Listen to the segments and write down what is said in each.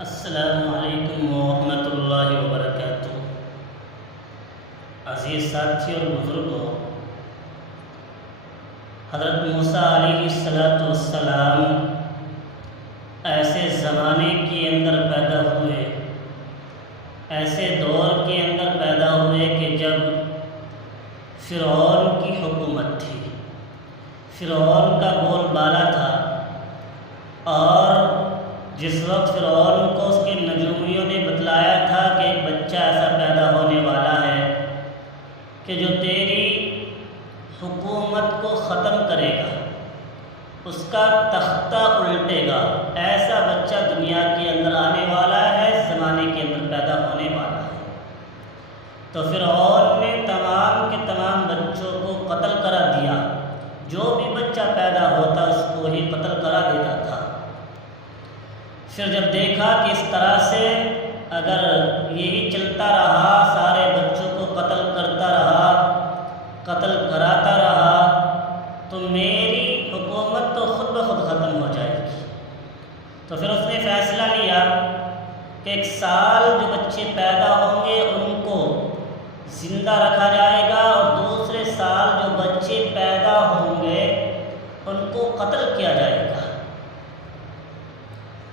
السلام علیکم ورحمۃ اللہ وبرکاتہ۔ عزیز ساتھی اور بزرگوں، حضرت موسیٰ علیہ السلام ایسے زمانے کے اندر پیدا ہوئے، ایسے دور کے اندر پیدا ہوئے کہ جب فرعون کی حکومت تھی، فرعون کا بول بالا تھا، اور جس وقت فرعون کو اس کے نجومیوں نے بتلایا تھا کہ ایک بچہ ایسا پیدا ہونے والا ہے کہ جو تیری حکومت کو ختم کرے گا، اس کا تختہ الٹے گا، ایسا بچہ دنیا کے اندر آنے والا ہے، زمانے کے اندر پیدا ہونے والا ہے، تو فرعون نے تمام کے تمام بچوں کو قتل کرا دیا۔ جو بھی بچہ پیدا ہوتا اس کو ہی قتل کرا دیتا تھا۔ پھر جب دیکھا کہ اس طرح سے اگر یہی چلتا رہا، سارے بچوں کو قتل کرتا رہا، قتل کراتا رہا، تو میری حکومت تو خود بخود ختم ہو جائے گی۔ تو پھر اس نے فیصلہ لیا کہ 1 سال جو بچے پیدا ہوں گے ان کو زندہ رکھا جائے گا، اور دوسرے سال جو بچے پیدا ہوں گے ان کو قتل کیا جائے گا۔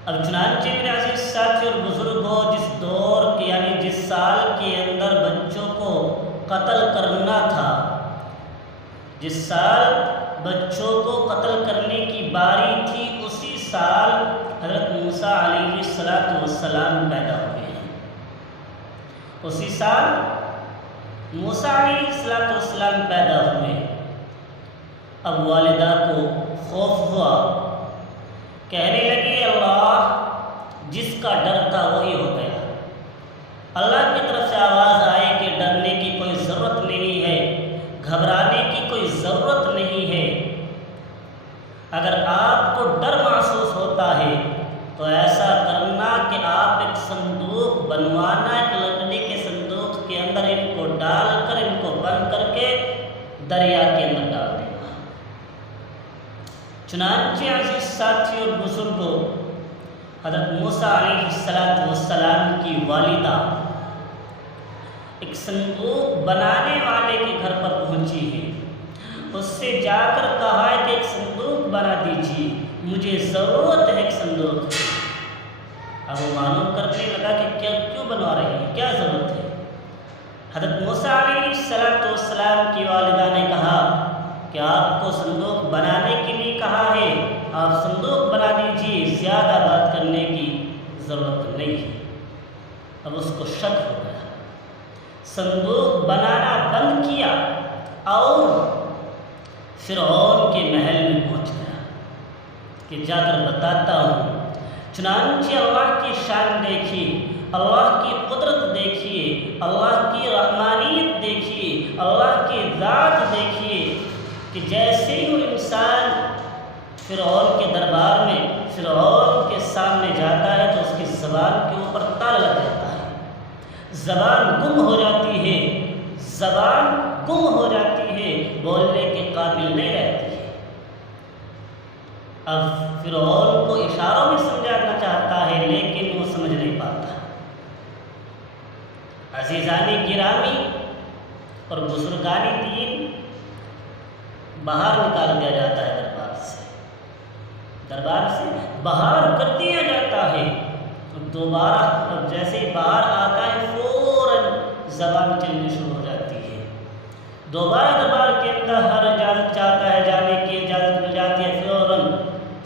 اب چنانچہ میرے عزیز ساتھی اور بزرگوں، جس دور کے یعنی جس سال کے اندر بچوں کو قتل کرنا تھا، جس سال بچوں کو قتل کرنے کی باری تھی، اسی سال حضرت موسیٰ علیہ السلام پیدا ہوئے ہیں۔ اسی سال موسیٰ علیہ السلام پیدا ہوئے۔ اب والدہ کو خوف ہوا، کہنے لگی اللہ، جس کا ڈر تھا وہی ہو گیا۔ اللہ کی طرف سے آواز آئی کہ ڈرنے کی کوئی ضرورت نہیں ہے، گھبرانے کی کوئی ضرورت نہیں ہے۔ اگر آپ کو ڈر محسوس ہوتا ہے تو ایسا کرنا کہ آپ ایک صندوق بنوانا، ایک لکڑی کے صندوق کے اندر ان کو ڈال کر، ان کو بند کر کے دریا کے اندر ڈال دینا۔ چنانچہ عزیز ساتھی اور بزرگوں، حضرت موسیٰ علیہ السلام کی والدہ ایک صندوق بنانے والے کے گھر پر پہنچی ہے، اس سے جا کر کہا ہے کہ ایک صندوق بنا دیجیے، مجھے ضرورت ہے ایک صندوق کی۔ اب وہ معلوم کرنے لگا کہ کیوں بنوا رہی ہے، کیا ضرورت ہے۔ حضرت موسیٰ علیہ السلام کی والدہ نے کہا کہ آپ کو صندوق بنانے کے لیے کہا ہے، آپ صندوق بنا دیجیے، زیادہ بات کرنے کی ضرورت نہیں ہے۔ اب اس کو شک ہو گیا، صندوق بنانا بند کیا اور فرعون کے محل میں پہنچ گیا کہ جا کر بتاتا ہوں۔ چنانچہ اللہ کی شان دیکھیے، اللہ کی قدرت دیکھیے، اللہ کی رحمانیت دیکھیے، اللہ کی ذات دیکھیے کہ جیسے ہی وہ انسان فرعون کے دربار میں، فرعون کے سامنے جاتا ہے تو اس کی زبان کے اوپر تالا لگ جاتا ہے، زبان گم ہو جاتی ہے، زبان گم ہو جاتی ہے، بولنے کے قابل نہیں رہتی ہے۔ اب فرعون کو اشاروں میں سمجھانا چاہتا ہے لیکن وہ سمجھ نہیں پاتا۔ عزیزان گرامی اور بزرگان دین، باہر نکال دیا جاتا ہے دربار سے باہر کر دیا جاتا ہے، دوبارہ جیسے ہی باہر آتا ہے فوراً زبان چلنی شروع ہو جاتی ہے۔ دوبارہ دربار کے اندر ہر اجازت چاہتا ہے، جانے کی اجازت مل جاتی ہے،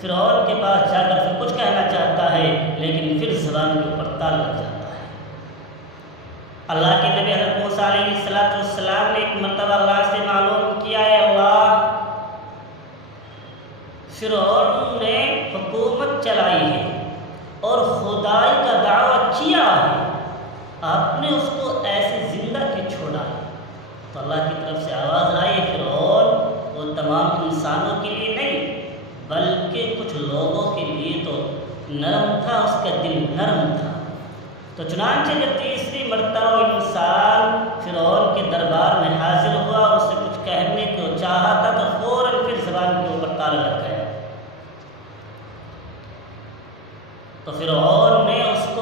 فرعون کے پاس جا کر پھر کچھ کہنا چاہتا ہے لیکن پھر زبان کے اوپر تالا لگ جاتا ہے۔ اللہ کے نبی حضرت موسیٰ علیہ السلام نے ایک مرتبہ اللہ سے معلوم کیا ہے، اللہ، فرعون نے حکومت چلائی ہے اور خدائی کا دعویٰ کیا ہے، آپ نے اس کو ایسے زندہ کیوں چھوڑا ہے؟ تو اللہ کی طرف سے آواز آئی، فرعون وہ تمام انسانوں کے لیے نہیں بلکہ کچھ لوگوں کے لیے تو نرم تھا، اس کا دل نرم تھا۔ تو چنانچہ جب تیسری مرتبہ وہ انسان فرعون کے دربار میں حاضر ہوا، اس سے کچھ کہنے کو چاہا تھا تو فوراً پھر زبان کے اوپر تالا لگ گیا۔ تو فرعون نے اس کو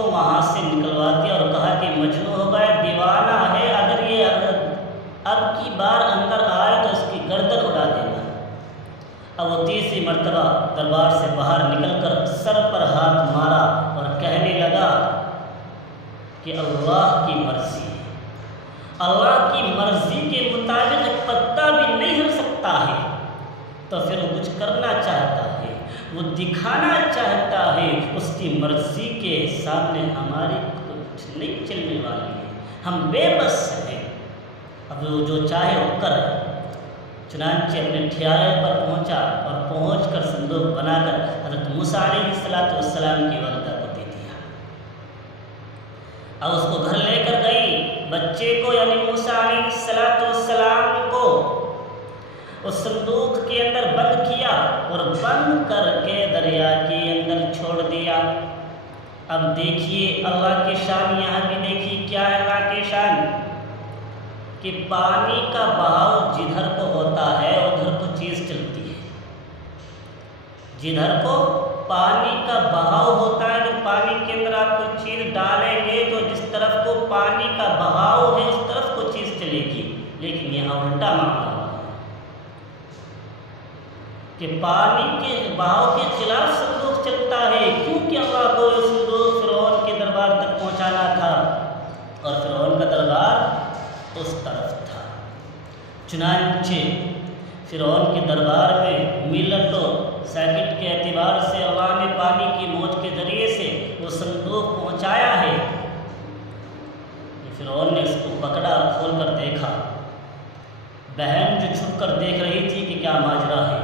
مرتبہ دربار سے باہر نکل کر سر پر ہاتھ مارا اور کہنے لگا کہ اللہ کی مرضی ہے، اللہ کی مرضی کے مطابق ایک پتا بھی نہیں ہل سکتا ہے، تو پھر وہ کچھ کرنا چاہتا ہے، وہ دکھانا چاہتا ہے، اس کی مرضی کے سامنے ہماری کچھ نہیں چلنے والی ہے، ہم بے بس ہیں، اب وہ جو چاہے وہ کرے۔ چنانچہ اپنے ٹھیارے پر پہنچا اور پہنچ کر صندوق بنا کر حضرت موسیٰ علیہ السلام کی والدہ کو دے دیا۔ اب اس کو گھر لے کر گئی، بچے کو یعنی موسیٰ علیہ السلام کو اس صندوق کے اندر بند کیا اور بند کر کے دریا کے اندر چھوڑ دیا۔ اب دیکھیے اللہ کی شان، یہاں بھی دیکھیے کیا ہے اللہ کی شان، کہ پانی کا بہاؤ جدھر کو ہوتا ہے ادھر کو چیز چلتی ہے، جدھر کو پانی کا بہاؤ ہوتا ہے، کہ پانی کے اندر آپ کوئی چیز ڈالیں گے تو جس طرف کو پانی کا بہاؤ ہے اس طرف کو چیز چلے گی، لیکن یہاں الٹا معاملہ ہوا کہ پانی کے بہاؤ کے خلاف صندوق چلتا ہے، کیونکہ اللہ کو یہ صندوق فرعون کے دربار تک پہنچانا تھا اور فرعون کا دربار اس طرف تھا۔ چنانچہ فرعون کے دربار میں ملت و سیکنڈ کے اعتبار سے اللہ نے پانی کی موج کے ذریعے سے وہ صندوق پہنچایا ہے۔ فرعون نے اس کو پکڑا اور کھول کر دیکھا، بہن جو چھپ کر دیکھ رہی تھی کہ کیا ماجرا ہے،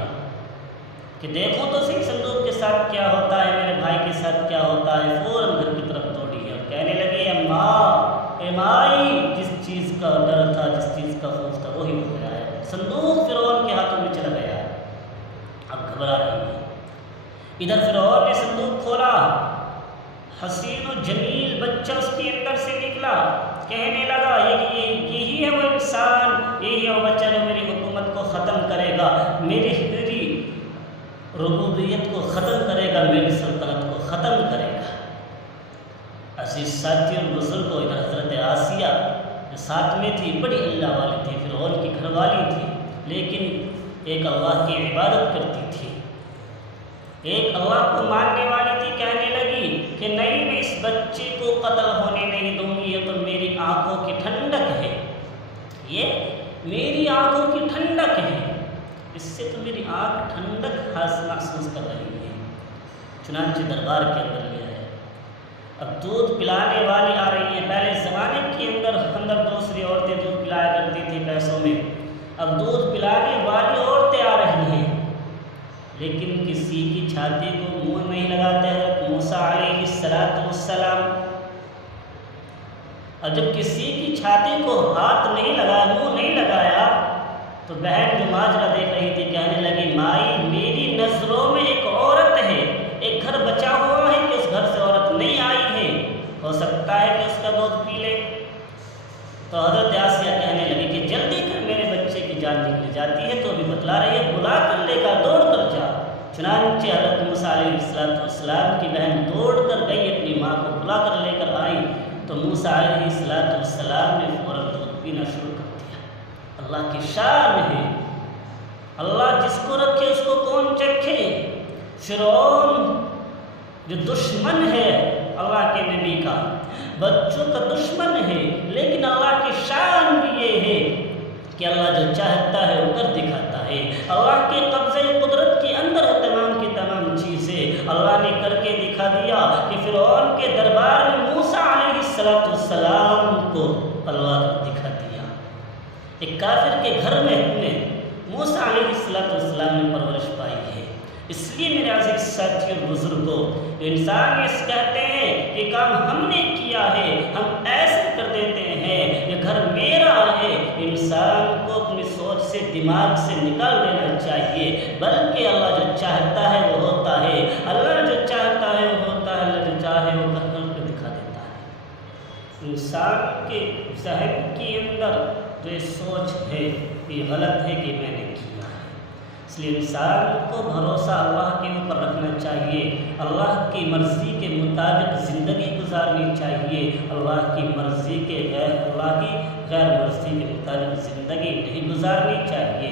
کہ دیکھو تو صحیح صندوق کے ساتھ کیا ہوتا ہے، میرے بھائی کے ساتھ کیا ہوتا ہے، فوراً گھر کی طرف دوڑی اور کہنے لگی اے مائی، جس چیز کا ڈر تھا، جس چیز کا خوف تھا وہی ہو گیا ہے، صندوق فرعون کے ہاتھوں میں چلا گیا ہے، اب گھبرا رہی ہے۔ ادھر فرعون نے صندوق کھولا، حسین و جمیل بچہ اس کے اندر سے نکلا، کہنے لگا یہی ہے وہ انسان، یہی ہے وہ بچہ جو میری حکومت کو ختم کرے گا، میری ربوبیت کو ختم کرے گا، میری سلطنت کو ختم کرے گا۔ عزیز ساتھی اور بزرگوں، ادھر حضرت آسیہ جو ساتھ میں تھی، بڑی اللہ والی تھی، فرعون کی گھر والی تھی، لیکن ایک اللہ کی عبادت کرتی تھی، ایک اللہ کو ماننے والی تھی، کہنے لگی کہ نہیں، میں اس بچے کو قتل ہونے نہیں دوں گی، یہ تو میری آنکھوں کی ٹھنڈک ہے، یہ میری آنکھوں کی ٹھنڈک ہے، اس سے تو میری آنکھ ٹھنڈک محسوس کر رہی ہے۔ چنانچہ دربار کے اندر لے آئے، اب دودھ پلانے والی آ رہی ہیں، پہلے زمانے کے اندر دوسری عورتیں دودھ پلایا کرتی تھی پیسوں میں، اب دودھ پلانے والی عورتیں آ رہی ہیں، لیکن کسی کی چھاتی کو منہ نہیں لگاتے حضرت موسیٰ علیہ السلام، اور جب کسی کی چھاتی کو ہاتھ نہیں لگایا، منہ نہیں لگایا، تو بہن جو ماجرا دیکھ رہی تھی کہنے لگی مائی، میری نظروں میں ایک عورت ہے، ایک گھر بچا ہوا ہے کہ اس گھر سے عورت نہیں آئی ہے، ہو سکتا ہے کہ اس کا دودھ پی لے۔ تو حضرت آسیہ کہنے لگی کہ جلدی کر، میرے بچے کی جان نکل جاتی ہے، تو ابھی بتلا رہی ہے، بلا کر لے کر دوڑ کر جا۔ چنانچہ حضرت موسیٰ علیہ السلام کی بہن دوڑ کر گئی، اپنی ماں کو بلا کر لے کر آئی، تو موسیٰ علیہ السلام نے فوراً دودھ پینا شروع کر دیا۔ اللہ کی شان ہے، اللہ جس کو رکھے اس کو کون چکھے۔ فرعون جو دشمن ہے اللہ کے نبی کا، بچوں کا دشمن ہے، لیکن اللہ کی شان بھی یہ ہے کہ اللہ جو چاہتا ہے وہ کر دکھاتا ہے، اللہ کے قبضے قدرت کے اندر ہے تمام کی تمام چیزیں، اللہ نے کر کے دکھا دیا کہ فرعون کے دربار میں موسیٰ علیہ السلام کو اللہ کر دکھا دیا۔ ایک کافر کے گھر میں ہم نے موسیٰ علیہ السلام نے پرورش پائی ہے۔ اس لیے میرے عزیز ساتھی اور بزرگوں، انسان اس کہتے ہیں کہ کام ہم نے کیا ہے، ہم ایسے کر دیتے ہیں، یہ گھر میرا ہے، انسان کو اپنی سوچ سے، دماغ سے نکال دینا چاہیے، بلکہ اللہ جو چاہتا ہے وہ ہوتا ہے، اللہ جو چاہتا ہے وہ ہوتا ہے، اللہ جو چاہے وہ کر کے دکھا دیتا ہے۔ انسان کے ذہن کے اندر جو یہ سوچ ہے یہ غلط ہے کہ میں نے کیا ہے، اس لیے انسان کو بھروسہ اللہ کے اوپر رکھنا چاہیے، اللہ کی مرضی کے مطابق زندگی گزارنی چاہیے، اللہ کی مرضی کے غیر، اللہ کی غیر مرضی کے مطابق زندگی نہیں گزارنی چاہیے۔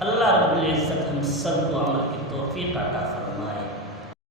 اللہ رب العزت ہم سب کو عمل کی توفیق عطا فرمائے۔